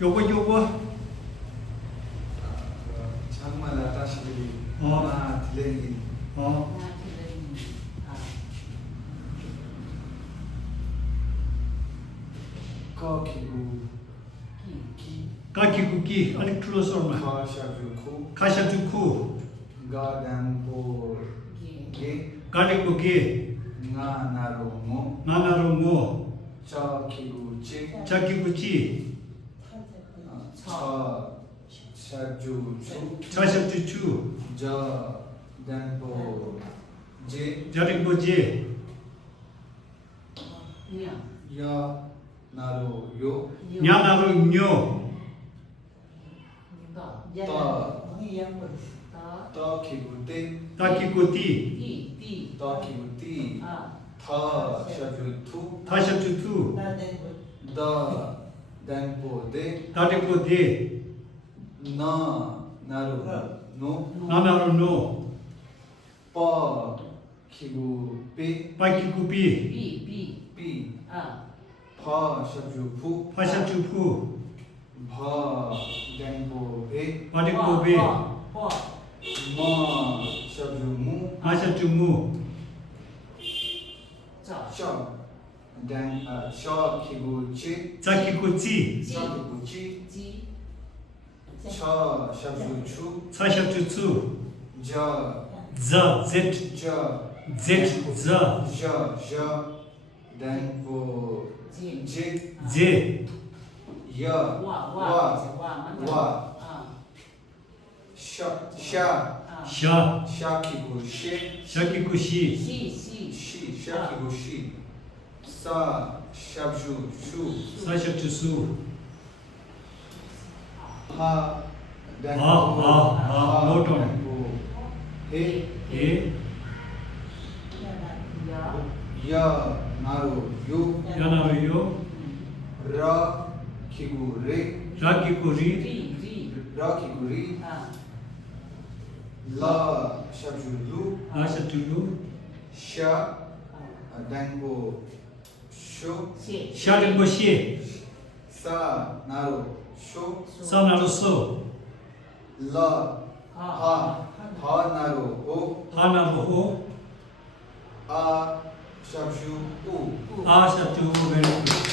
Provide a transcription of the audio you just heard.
요거 장마다 다시 들이 어. 나 딜레이 거기고 가키쿠키 알렉트로소마 가샤주고 가샤주쿠 가담보 게 가레쿠기 나나로모 나나로모 자키구치 자키구치 샤주추 자샤주추 자담보 제 자레코제 야 나로요 냐나로뇨 따키구테 타키코티 따키구티 타샤주투 타샤주투 다담보데 다레코데 나나로노 나나로노 파키구페 파키쿠피 피 파샤주푸 파샤주푸 바담보베 바레코베 마샤주무 마샤주무 샤키구치 자키코치 샤키구치 샤샤주추 사샤주추 자 자 제 자 제 자 자 담보 제 와 샤 샤 샤키구시 샤키쿠시 샤키구시 샤주추 사샤주수 담보 해 에 야 나로 요 야나로요 라 키구레 라키코리 라 키구리 라 샤주루 아샤투루 샤 담보 쇼 샤르코시 사 나로 쇼 사나로소 라 나로 오 하나로호 아 샤주 우 아샤투 베르쿠